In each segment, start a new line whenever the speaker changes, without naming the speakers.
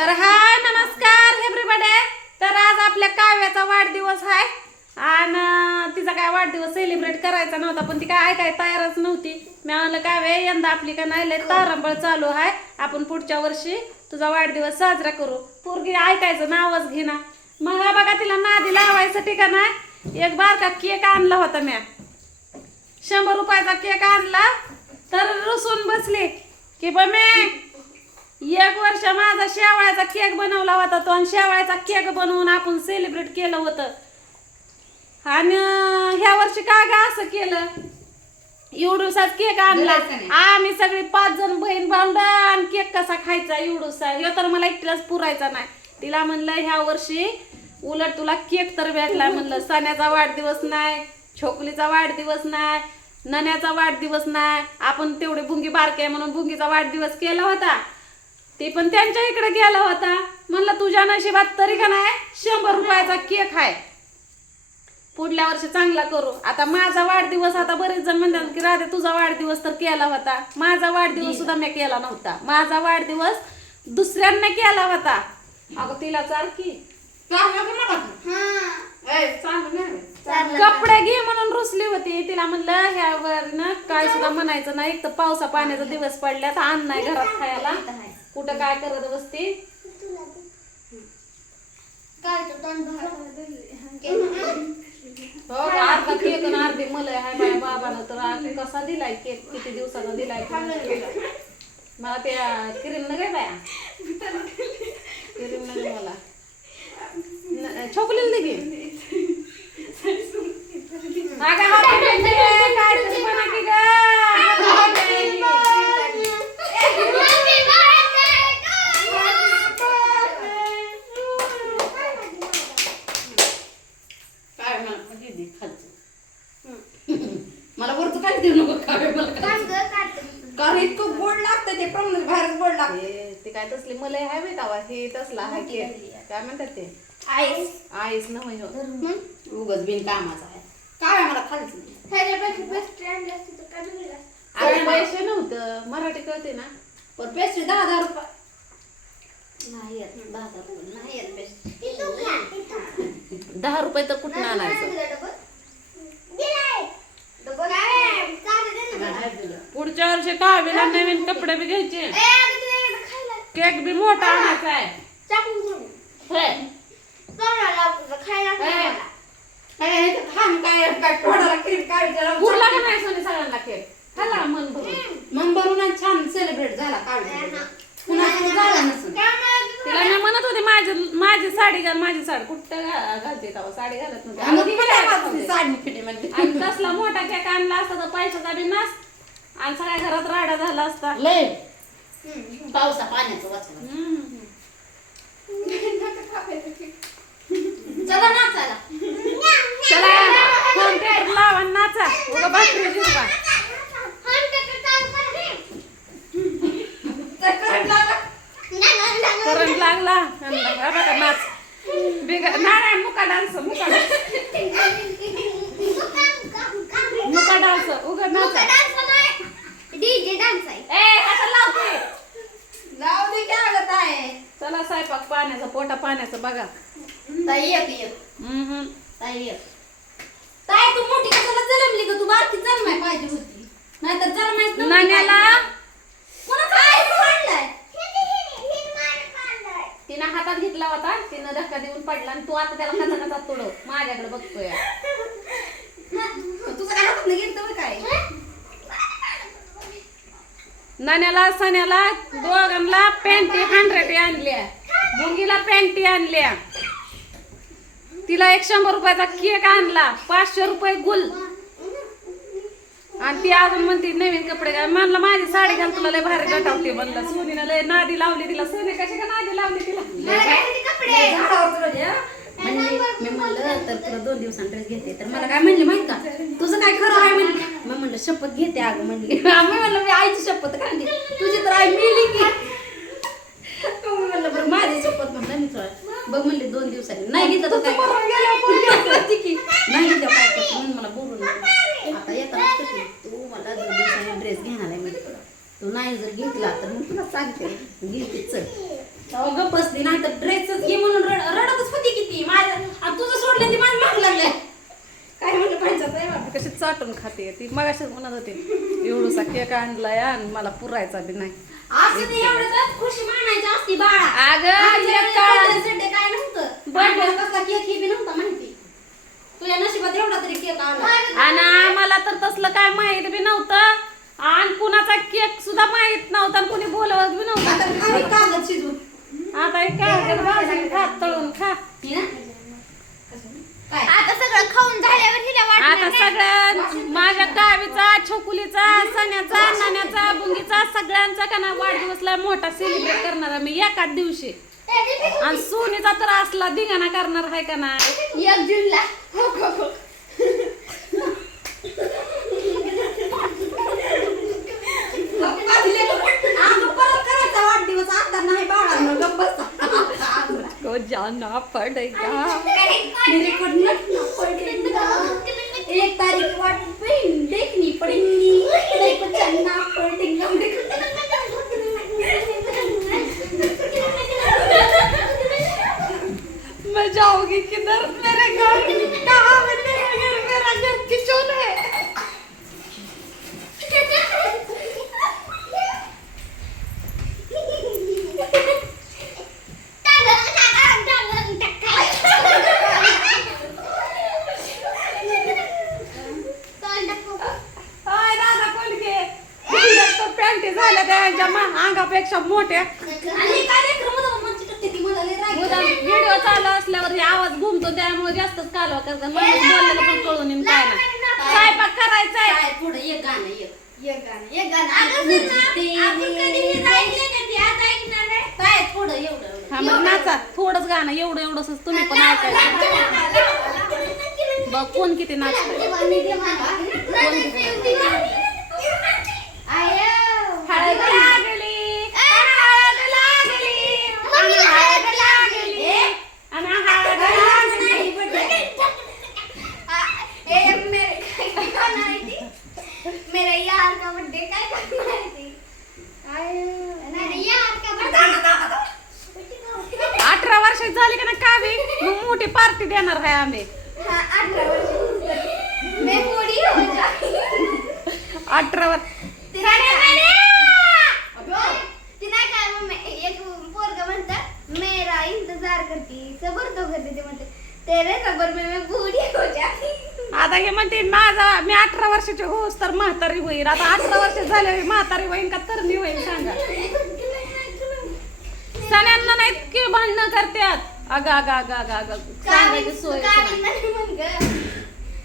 तर हाय नमस्कार एव्हरीबडे तर आज आपल्या काव्याचा वाढदिवस आहे. आणि तिचा काय वाढदिवस सेलिब्रेट करायचा नव्हता पण ती काय ऐकाय तयारच नव्हती. मी म्हणलं काव्य यंदा आपली का नाही लय तारंबळ चालू आहे. आपण पुढच्या वर्षी तुझा वाढदिवस साजरा करू. पोरगी ऐकायचं नावच घेना मग हा बघा तिला नादी लावायचं ठिकाण आहे एक बारका केक आणला होता म्या. शंभर रुपयाचा केक आणला तर रुसून बसली. की बमे एक वर्ष माझा शेवाळ्याचा केक बनवला होता तो आणि शेवाळ्याचा केक बनवून आपण सेलिब्रेट केलं होतं. आणि ह्या वर्षी का ग असं केलं? एवढूसाच केक आणला. आम्ही सगळे पाच जण बहीण भावंड आणि केक कसा खायचा एवढूसा ह्यो तर मला एकटीलाच पुरायचा नाही. तिला म्हणलं ह्या वर्षी उलट तुला केक तर भेटला. म्हणलं सण्याचा वाढदिवस नाही छोकलीचा वाढदिवस नाही नण्याचा वाढदिवस नाही. आपण तेवढे भुंगी बारके म्हणून भुंगीचा वाढदिवस केला होता. ते पण त्यांच्या इकडे गेला होता. म्हणलं तुझ्या नशिबात तरी का नाही? शंभर रुपयाचा केक आहे. पुढल्या वर्षी चांगला करू. आता माझा वाढदिवस आता बरेच जण म्हणतात की राधे तुझा वाढदिवस तर केला होता. माझा वाढदिवस सुद्धा मी केला नव्हता. माझा वाढदिवस दुसऱ्यांना केला होता. अगं तिला चाल की. कपडे घे म्हणून रुसली होती. तिला म्हणलं ह्यावर ना काय सुद्धा म्हणायचं नाही. एक तर पावसा पाण्याचा दिवस पडल्यात. अन्न नाही घरात खायला. कुठं काय करत बसती हो अर्धा केक आणि अर्धी मलय हाय माझ्या बाबानं तर कसा दिलाय केक? किती दिवसाचा दिलाय मला त्या क्रीम न काय बाया क्रीम न मला छोकलेलं दे की अगं happy birthday, काय तरी म्हणा की गं.
काय मला हे दे खालचं मला वरचं काय देऊ नको काय मला खालचं. कारण इतकं गोड लागतं ते प्रमाणात बाहेरच गोड लागते.
हे ते काय तसली मलय हाय माहीत आवा हे तसला हाय केक काय म्हणतात ते? आईस. न होय हो.
उगच बिन कामाचा आहे. काय मला नाही.
अरे पैसे नव्हतं. मराठी कळते ना.
पण पेस्ट्री दहा हजार रुपये. नाही येत दहा हजार रुपये. नाही येत पेस्ट्री
दहा रुपये तर कुठं आणायचं? पुढच्या वर्षी कावीला नवीन कपडे बी घ्यायचे. केक बी मोठा आणायचा आहे. का नाही सोनी सगळ्यांना केक? खाल्ला मन भरून.
मन भरून छान सेलिब्रेट झाला काढून पुन्हा सुरू झाला नसेल
तिला मी म्हणत होते माझी साडी घाल माझी साडी. कुठं घा- घालते तेव्हा साडी घालत नव्हती.
आणि
आणि
ती
ती
काय
घालत
वाजते
नव्हती.
साडी फिटी म्हणजे.
आणि तसला मोठा केक आणला असता तर पैशाचा बी नास. आणि सगळ्या घरात राडा झाला असता.
लय. पावसा पाण्याचं वाचलं.
हम्म.
चला ना चला
पेवर लावा आणि नाचा. उगा भाकरी जिरवा करंट लागला. बघा नाच बिगा नारायण मुका डान्स. मुका डान्स मुका डान्स उगा नाचा ए आता लावते
जाऊ दे काय आलं ताय
चला स्वयंपाक पाण्याचा पोटा पाण्याचं बघा.
ताई येत येत
हम्म.
ताई येत ताई तू मोठी कशाला जन्मली का तू बारकी जन्माय पाहिजे होती. नाहीतर जन्मायच नव्हती
नाण्याला
पाहिजे. कोणाचं काय म्हणलंय
तिनं हातात घेतला तिनं धक्का देऊन पडला आणि तू आता त्याला कसा कसा तोडव. माझ्याकडे बघतोय.
तुझं काय हातात नाही घेतलं होय काय?
नाण्याला सण्याला दोघांना पॅन्टी हंड्रेड आणल्या. मुंगीला पॅन्टी आणल्या. तिला एक शंभर रुपयाचा केक आणला. पाचशे रुपये गुल. आणि ती अजून म्हणते नवीन कपडे घाल. म्हणलं माझी साडी घाल तुला लय भारी गटावते. म्हणलं सोनीनं लय नादी लावली तिला. सोनी कशी का नादी लावली तिला
झाडावर तुला जे, म्हणली मी म्हणलं तर तुला दोन दिवसांनी ड्रेस घेते. तर मला काय म्हणली माहीत का? तुझं काय खरं आहे म्हणली? मग म्हणलं शपथ घेते अगं म्हणली. मी म्हणलं मी आईची शपथ काढली तुझी तर आई मिली की. म्हणलं बरं माझी शपथ म्हणलं मी बघ म्हणली दोन दिवसांनी. नाही घेतलं तर काय? की. नाही घेतलं काय करते म्हणून मला बोलून आता येताना तू मला दोन दिवसांनी ड्रेस घेणार आहे म्हणजे तू नाही जर घेतला तर मग तुला सांगते. घेते चल. गप्प बसली नाही तर ड्रेसच घे म्हणून रड रडतच होती किती माझ्या आणि तुझं सोडलं ती माझ्या माग लागल्या काय म्हणलं
चाटून खाते. ती मग म्हणत होती एवढूसा केक आणलाय आणि मला पुरायचा बी नाही.
असं
एक
हे
आणि आम्हाला तर तसलं काय माहीत बी नव्हतं. आणि कुणाचा केक सुद्धा माहीत नव्हता आणि कुणी बोलवत बी नव्हतं.
आता
हे काय तळून खा
ही ना काय
आता सगळं खाऊन झाल्यावर हिला
आता
वाटलं नाही.
सगळ्या माझ्या गावीचा छोकुलीचा सण्याचा नाण्याचा बुंगीचा सगळ्यांचा का ना वाढदिवस लय मोठा सेलिब्रेट करणार आहे मी एकाच दिवशी. आणि सोनीचा तर असला धिंगाणा करणार आहे का ना
एक जूनला. हो हो हो.
जाना पडेगा.
मेरे को पड़ेगा एक तारीख वाट पे देखनी पड़ेगी मेरे को चलना पड़ेगा मेरे को
मैं जाऊंगी किधर मेरे घर कहाँ है मेरा घर मेरा घर किचन है हाय दादा कोलगे पॅन्टी झाल्या त्यांच्या मा- अंगापेक्षा मोठ्या
म्हणजे.
व्हिडिओ चालू असल्यावर हे आवाज घुमतो त्यामुळे जास्तच कालवा करतात मला बोललेलं पण कळून येईन काय नाही स्वयंपाक करायचाय
काय पुढं एक गाणं एक
एक गाणं एक गाणं आहे.
पुढं एवढं
हा मग नाचा थोडंच गाणं एवढं एवढंच तुम्ही पण ऐकायचं बघ कोण किती नाचतंय हळद लागली हळद लागली आणि हळद लागली आणि हळद लागली
मेरा यार का बर्थडे काय करणार आहे ती? मेरे यार का birthday.
अठरा वर्षाची झाली का ना कावी मग मोठी पार्टी देणार आहे आम्ही
हा, अठरा वर्षाची. मैं बूढ़ी हो जाऊंगी.
अठरा वर्ष
तिला नाही ती नाही काय एक पोरगा म्हणतात मेरा इंतजार करती सबर तो करते. ते म्हणते तेरे सबर में मैं बूढ़ी हो जाती
आता हे म्हणते माझा मी अठरा वर्षाची होस तर म्हातारी होईल आता अठरा वर्ष झाले म्हातारी होईल का तरणी होईल सांगा. सण्यांना नाहीत की भांडणं करतात. अगं अगं अगं अगं अगं. सांगायची सोय.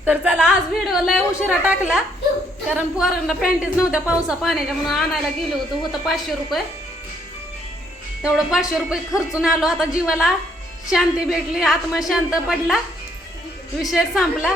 तर चला आज व्हिडिओ लय उशिरा टाकला कारण पोरांना पॅन्टीच नव्हत्या पावसा पाण्याच्या म्हणून आणायला गेलो होतो. होतं पाचशे रुपये. तेवढं पाचशे रुपये खर्चून आलो. आता जीवाला शांती भेटली आत्मा शांत पडला. विषय संपला.